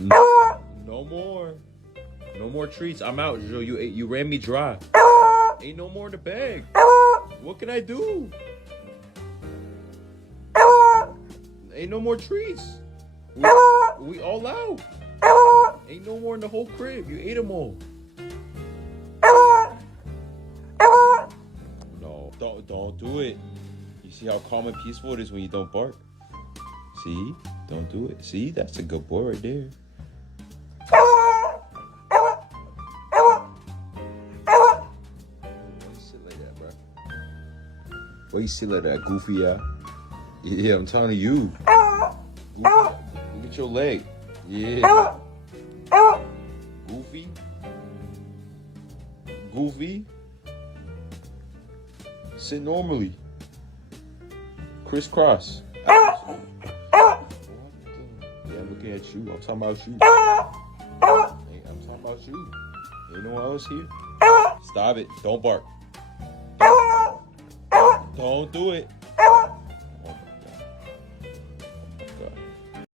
No more. No more treats. I'm out, Joe. You ran me dry. Ain't no more in the bag. What can I do? Ain't no more treats. We all out. Ain't no more in the whole crib. You ate them all. No, don't do it. You see how calm and peaceful it is when you don't bark? See? Don't do it. See? That's a good boy right there. Why you sit like that, bro? Why you sit like that, goofy, yeah? Yeah, I'm telling you. Goofy. Look at your leg. Yeah. Goofy. Goofy. Sit normally. Crisscross. Yeah, I'm looking at you. I'm talking about you. Hey, I'm talking about you. Ain't no one else here. Stop it. Don't bark. Don't do it.